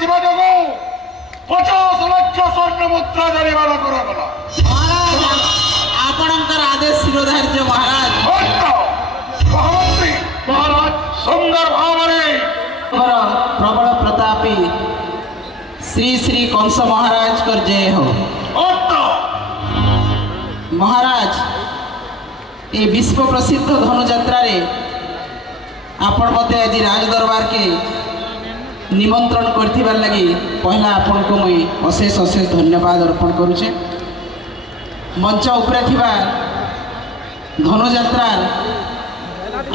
जीवा जो 50 लाख स्वर्ण मुद्रा जरिमाना करागला। महाराज आपणकर आदेश शिरोधार्य महाराज। महामंत्री महाराज सुंदर भावरे प्रबल प्रतापी श्री श्री कंस महाराज कर जय हो। महाराज ये विश्व प्रसिद्ध धनुयात्रा रे आपण मते आज राज दरबार के निमंत्रण करथिबार लगी पहला आपण को मैं अशेष अशेष धन्यवाद अर्पण करुचे। मंच उपरे थिबा धनुयात्रा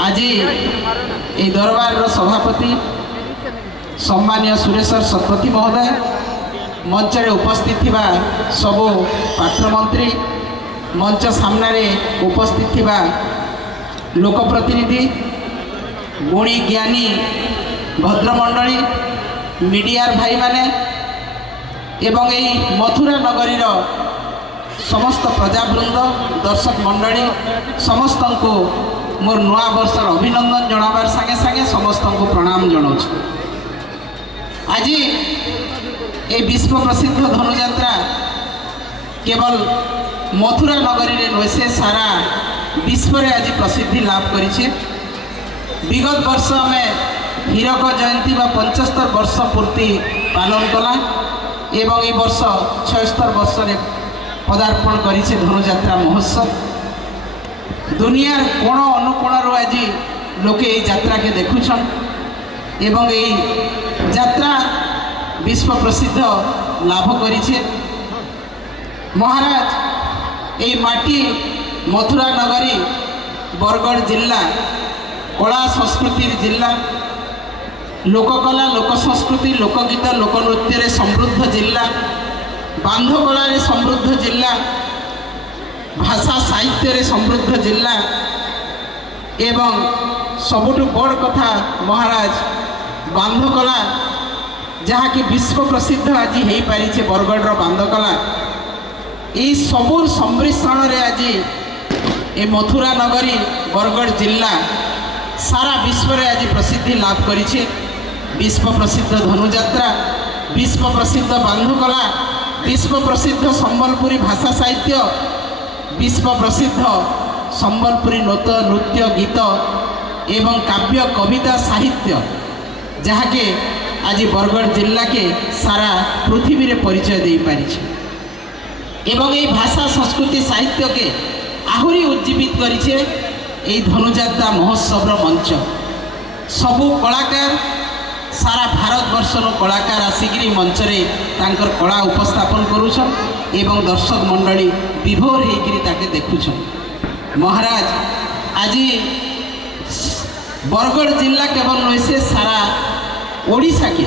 आज ये दरबार सभापति सम्मान्य सुरेश्वर शतपथी महोदय, मंच रे उपस्थित थिबा सबो पात्रमंत्री, मंच सामने उपस्थित थिबा लोकप्रतिनिधि, गुणी ज्ञानी भद्रमंडली, मीडिया भाई माने एवं यही मथुरा नगरीर समस्त प्रजावृंद, दर्शक मंडली समस्त को मोर नुआ वर्षर अभिनंदन जनाबार संगे संगे समस्त को प्रणाम जनाऊँ। आज ये विश्व प्रसिद्ध धनुयात्रा केवल मथुरा नगरी रे नुहे से सारा विश्व रे आज प्रसिद्धि लाभ करिछे। विगत वर्ष में हीरक जयंती व 75 वर्ष पूर्ति पालन कला एवं ये वर्ष 76 वर्ष रे पदार्पण करिछे धनुयात्रा महोत्सव। दुनिया कोण अनुकोण आज लोके ये यात्रा के देखुछन एवं ये यात्रा विश्व प्रसिद्ध लाभ करिछे। महाराज ये माटी मथुरा नगरी बरगढ़ जिला कला संस्कृति जिला, लोककला लोक संस्कृति लोकगीत लोकनृत्य रे समृद्ध जिला, बांधकला रे समृद्ध जिला, भाषा साहित्य रे समृद्ध जिला एवं सबुठु बड़ कथा महाराज बांधकला जहाँ कि विश्व प्रसिद्ध आज हो पारी बरगढ़ बांधकला ये सबूर सम्मिश्रण रे आज ये मथुरा नगरी बरगढ़ जिला सारा विश्व रे आज प्रसिद्धि लाभ करिछे। विश्व प्रसिद्ध धनुयात्रा, विश्व प्रसिद्ध बांधकला, विश्व प्रसिद्ध संबलपुरी भाषा साहित्य, विश्व प्रसिद्ध संबलपुरी नृत्य गीत एवं काव्य कविता साहित्य जहाँ के आज बरगढ़ जिला के सारा पृथ्वी रे परिचय दे पारी एवं ये भाषा संस्कृति साहित्य के आहुरी उज्जीवित करिछे। ये धनुयात्रा महोत्सव मंच सबू कलाकार सारा भारत वर्ष कलाकार आसिकी मंच रे तांकर कला उपस्थापन करुछन एवं दर्शक मंडली विभोर होकर ताके देखुछन। महाराज आज बरगढ़ जिला केवल नुहे से सारा ओडिशा के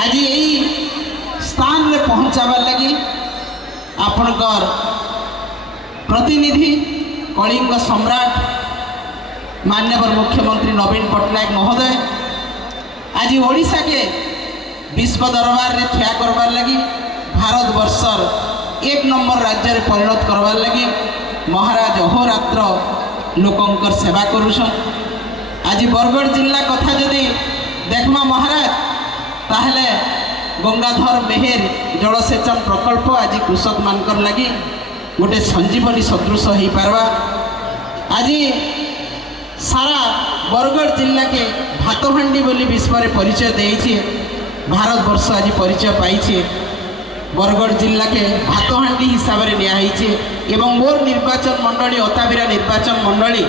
आज यही स्थान रे पहुँचाबार लगी आपणकर प्रतिनिधि कलिंग सम्राट माननीय मुख्यमंत्री नवीन पट्टनायक महोदय आज ओडिशा के विश्व दरबार रे ठिया करबार लगी भारत वर्षर 1 नंबर राज्य रे परिणत करबार लगी महाराज अहोरात्र लोकंकर सेवा करुछन। आज बरगढ़ जिला कथा जदि देखमा महाराज ताहले गंगाधर मेहेर जलसेचन प्रकल्प आज कृषक मानकर लगी गोटे संजीवनी सदृश हो पारवा। आज सारा बरगढ़ जिला के भातहांडी बोली विश्व में परिचय देइछे। भारत वर्ष आज परिचय पाइछे बरगढ़ जिला के भातहांडी हिसाब से नियाइछे एवं मोर निर्वाचन मंडली अताबिरा निर्वाचन मंडली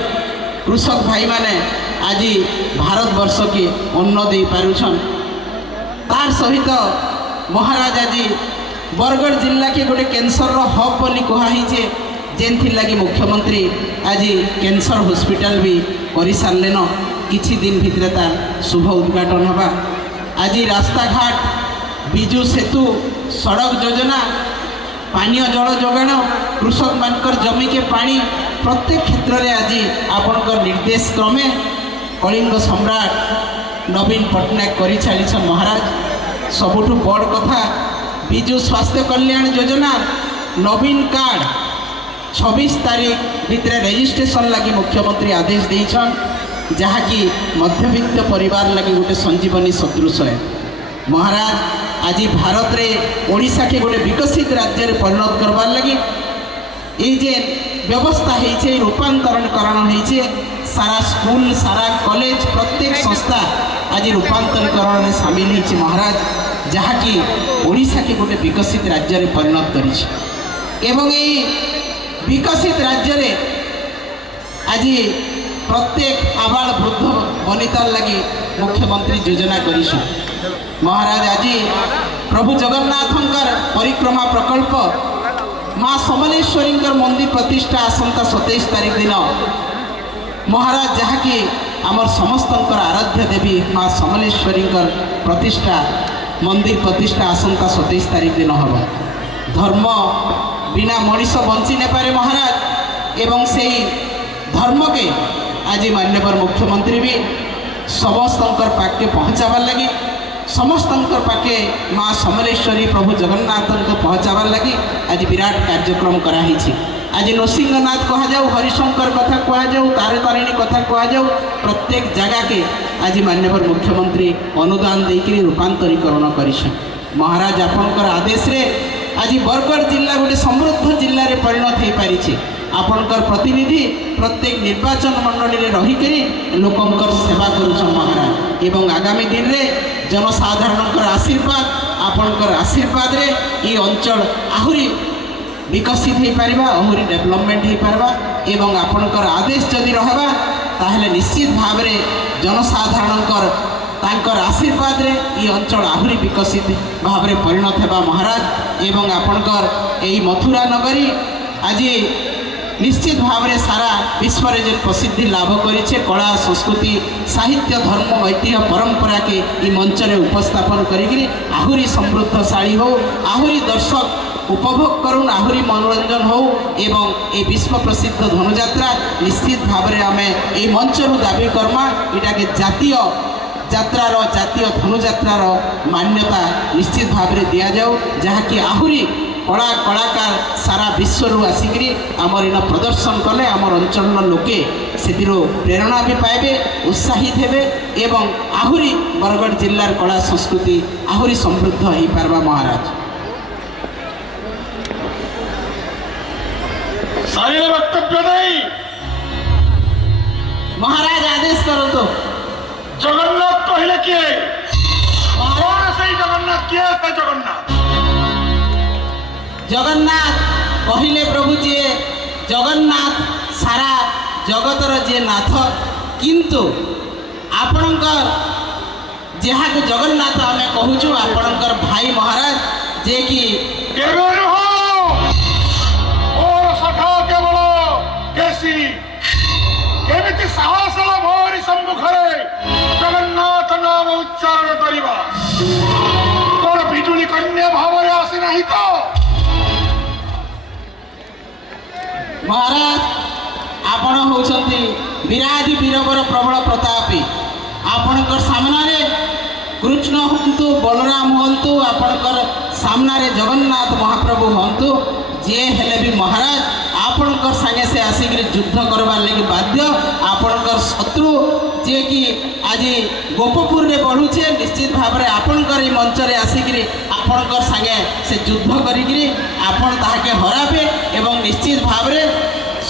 कृषक भाई माने आज भारत वर्ष के अन्न दे पारुछन। तार सहित महाराज आज बरगढ़ जिला के गोटे कैंसर हब बोली कहुचे जेन लगी मुख्यमंत्री आज कैंसर हॉस्पिटल भी कर सारे किछि दिन भितर तार शुभ उद्घाटन होगा। आज रास्ता घाट विजु सेतु सड़क योजना पानीय जल जोगाण कृषक मानकर जमी के पानी प्रत्येक क्षेत्र में आज आपणकर निर्देश क्रमे कलिंग सम्राट नवीन पट्टनायक कर छाड़ी महाराज। सबुठु बड़ कथा विजु स्वास्थ्य कल्याण योजना नवीन कार्ड 26 तारीख भितर रेजिस्ट्रेशन लगी मुख्यमंत्री आदेश देछन जहाँकि मध्यवित्त परिवार लगी गोटे संजीवनी सदृश है। महाराज आज भारत रे ओडिशा के गोटे विकसित राज्य परिणत करवार लगी ये व्यवस्था है रूपांतरणकरण है सारा स्कूल सारा कॉलेज प्रत्येक संस्था आज रूपांतरीकरण में सामिल है महाराज जहाँकि ओडिशा के गोटे विकसित राज्य में परिणत कर विकसित राज्य में आज प्रत्येक आबाल वृद्ध वनिता लगी मुख्यमंत्री योजना कर महाराज आज प्रभु जगन्नाथंकर परिक्रमा प्रकल्प माँ समलेश्वरी मंदिर प्रतिष्ठा आसंता 27 तारीख दिन महाराज जहाँकि आमर समस्त आराध्य देवी माँ समलेश्वरी प्रतिष्ठा मंदिर प्रतिष्ठा आसंता 27 तारीख दिन हम धर्म बिना मनीष बंची न पारे महाराज एवं से धर्म के आज माननीय मुख्यमंत्री भी समस्त पाखे पहुँचाबार लगी समस्त पाखे माँ समलेश्वरी प्रभु जगन्नाथ पहुँचाबार लगी आज विराट कार्यक्रम कराई आज नृसिंहनाथ कह जाऊ हरिशंकर कथा कह जाऊ तारतारिणी कथा कह जाऊ प्रत्येक जगह के आज माननीय मुख्यमंत्री अनुदान देकर रूपांतरीकरण कर महाराज आपणकर आदेश रे आज बरगढ़ जिला गोटे समृद्ध जिले में परिणत हो पारी आपणकर प्रतिनिधि प्रत्येक निर्वाचन मंडली में रहीकि लोकंकर सेवा करुछन महाराज एवं आगामी दिन में जनसाधारण आशीर्वाद आपणकर आशीर्वाद रे ये अंचल आहुरी विकसित हो पार आहुरी डेवलपमेंट हो पार एवं आपणकर आदेश जदि रहा ताहले निश्चित भाव में जनसाधारण तांकर आशीर्वाद रे ये अंचल आहुरी विकसित भाव में परिणत होगा महाराज एवं आपणकर यही मथुरा नगरी आज निश्चित भाव में सारा विश्व में जो प्रसिद्धि लाभ करी कला संस्कृति साहित्य धर्म ऐतिह्य परंपरा के ये मंच में उपस्थापन करी आहुरी समृद्धशाली हो आहुरी दर्शक उपभोग करुन आहुरी मनोरंजन हो एवं ये विश्व प्रसिद्ध धनुयात्रा निश्चित भाव में आम ये मंच दाबी करमा इटा के जातीय जात्रार जातीय धनुयात्रार मान्यता निश्चित भाव में दि जाऊ जहाँकि आहुरी कला कलाकार सारा विश्व आसिकी आमर इन प्रदर्शन कले आमर अंचल लोके से प्रेरणा भी पाइबे उत्साहित हेबे एवं आहुरी बरगढ़ जिलार कला संस्कृति आहुरी समृद्ध हो पारबा महाराज वक्तव्य नहीं महाराज आदेश करो तो जगन्नाथ कहले किए कौन सही जगन्नाथ किए जगन्नाथ जगन्नाथ कहले प्रभु जी जगन्नाथ सारा जगतर जे नाथ किंतु आपणकर जहाँ को जगन्नाथ आम कहूँ आपणकर भाई महाराज जे कि केमिति साहस भरी सम्मुखरे जगन्नाथ नाम उच्चारण करवा तोर बिजुली कन्या भाव आसी नहीं तो महाराज आपण होउछंती विराधि वीरवर प्रबल प्रतापी आपणकर सामने कृष्ण हंतु बलराम हंतु आपणकर सामने जगन्नाथ महाप्रभु हंतु जे हेले भी महाराज आपणकर संगे से आसिक युद्ध करवार लगी बाध्य आपणकर शत्रु जे कि आज गोपपुर रे बढ़ुचे निश्चित भाव में आपणकर ये मंच रे आसिक आपणकर संगे से युद्ध करिकरी आपण ताहाके हराबे एवं निश्चित भाव में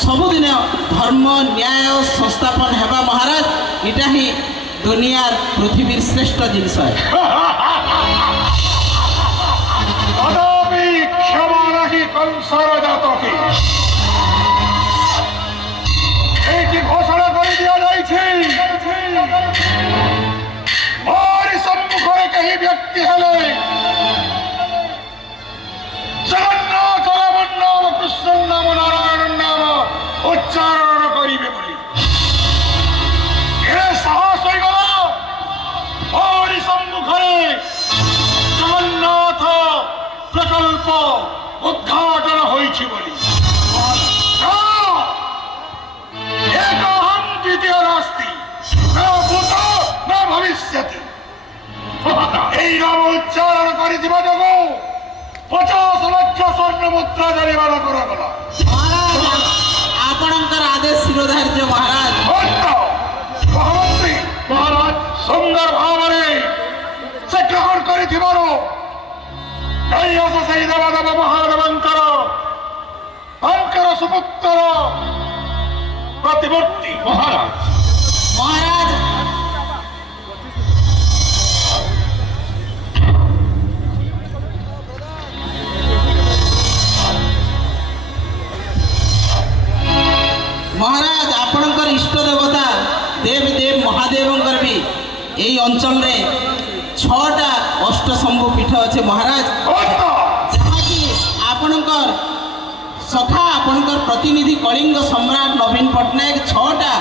सबुदिन धर्म न्याय संस्थापन हेबा महाराज इटा ही दुनियार पृथ्वी श्रेष्ठ जिनस है क्षमा नहीं कंसर जातकी घोषणा कर दिया मोरी सम्मुखरे कहीं व्यक्ति हेले जगन्नाथ नाम कृष्ण नाम नारायण नाम उच्चारण करिबे बोली ए साहस हो गला मोरी सम्मुखरे जगन्नाथ प्रकल्प उद्घाटन होइछि बोली एक हम द्वितीय नास्ति न भूत न भविष्यति এই নাম উচ্চারণ করে দিবা জগো 50 লক্ষ স্বর্ণ মুদ্রা জরিমানা করা গলা महाराज आपणकर आदेश शिरोधार्य महाराज महाराज सुंदर भाव से ग्रहण କରିଥିବାରୁ ଏଇ ଆସ ସେଇ ଦେବାଦେବ ମହାଦେବଙ୍କର ତାଙ୍କର ସୁପୁତ୍ର ପ୍ରତିମୂର୍ତ୍ତି ମହାରାଜ। মহারাজ মহারাজ আপনার ইষ্ট দেবতা দেব দেব মহাদেবঙ্কর বি এই অঞ্চলের 6টা অষ্টশম্ভু পীঠ আছে মহারাজ, যাহাকি আপনার সখা আপনার প্রতিনিধি কলিঙ্গ সম্রাট নবীন পট্টনায়ক 6টা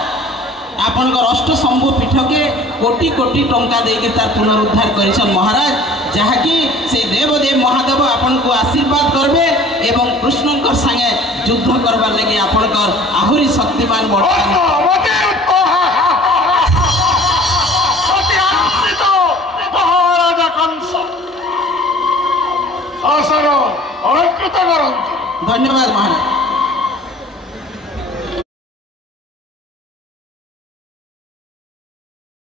আপনার অষ্টশম্ভু পীঠকে কোটি কোটি টঙ্কা দিয়ে তার পুনরুদ্ধার করেছেন মহারাজ, যাহাকি সেই দেবদেব মহাদেব আপনার আশীর্বাদ করবে এবং কৃষ্ণঙ্কর সাথে যুদ্ধ করবার লাগে আপনার আহুরি শক্তিমান বর্তমান। মহারাজা কংস অলঙ্কৃত করন্তু। ধন্যবাদ মহারাজ।